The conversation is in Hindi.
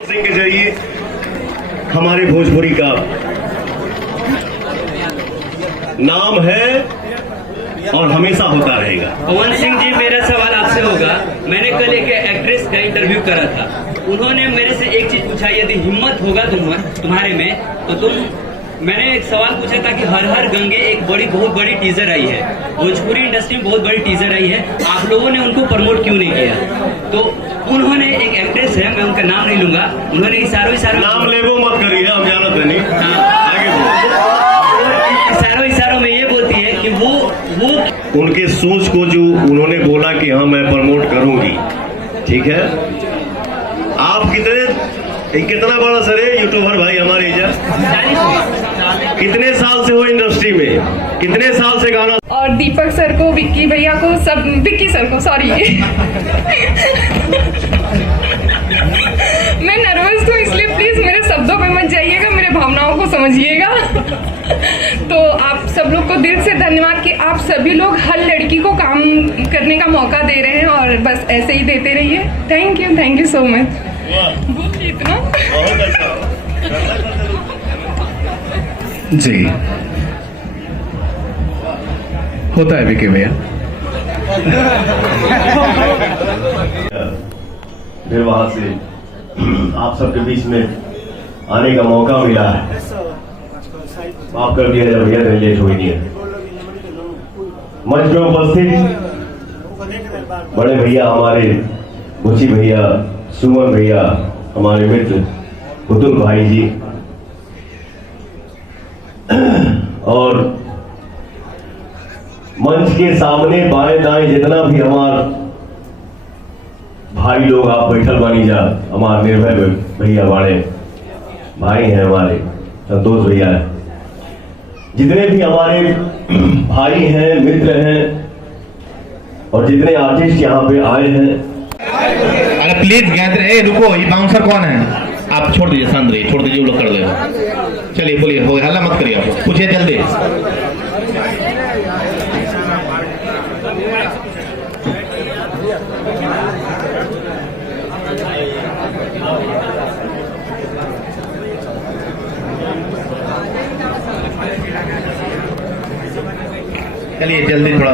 सिंह के जरिए हमारे भोजपुरी का नाम है और हमेशा होता रहेगा। पवन सिंह जी, मेरा सवाल आपसे होगा। मैंने कल एक एक्ट्रेस का इंटरव्यू करा था। उन्होंने मेरे से एक चीज पूछा, यदि हिम्मत होगा तुम्हारे में तो मैंने एक सवाल पूछा था कि हर हर गंगे एक बहुत बड़ी टीजर आई है, भोजपुरी इंडस्ट्री में बहुत बड़ी टीजर आई है, आप लोगों ने उनको प्रमोट क्यों नहीं किया? तो उन्होंने, एक एक्ट्रेस है, मैं उनका नाम नहीं लूंगा, उन्होंने इशारों नाम लेबो मत करिए, हम जानत नहीं। इशारों में ये बोलती है कि वो उनके सोच को जो उन्होंने बोला कि हाँ मैं प्रमोट करूंगी, ठीक है। आप कितना बड़ा सर है यूट्यूबर भाई हमारे इधर, कितने साल से हो इंडस्ट्री में, कितने साल से गाना। और दीपक सर को, विक्की भैया को, सब, विक्की सर को, सॉरी मैं नर्वस हूँ, इसलिए प्लीज मेरे शब्दों पे मत जाइएगा, मेरे भावनाओं को समझिएगा। तो आप सब लोग को दिल से धन्यवाद कि आप सभी लोग हर लड़की को काम करने का मौका दे रहे हैं और बस ऐसे ही देते रहिए। Thank you so much. इतना जी होता है विकी भैया। फिर वहां से आप सबके बीच में आने का मौका मिला है। माफ कर दिया जाए भैया, लेट हुई नहीं है। मंच पे उपस्थित बड़े भैया हमारे मुची भैया, सुमन भैया, हमारे मित्र पुतुल भाई जी, और मंच के सामने बाएं दाएं जितना भी हमारे भाई लोग आप बैठल बनी जा, हमारे निर्भय भैया बाड़े भाई हैं, हमारे संतोष भैया है, जितने भी हमारे भाई हैं, मित्र हैं, और जितने आर्टिस्ट यहाँ पे आए हैं। अरे प्लीज गैदर, रुको, ये बाउंसर कौन है? आप छोड़ दीजिए, शांत रहिए, छोड़ दीजिए, वो लोग कर देगा। चलिए बोलिए, हो हल्ला मत करिए, आप पूछिए जल्दी। चलिए जल्दी थोड़ा।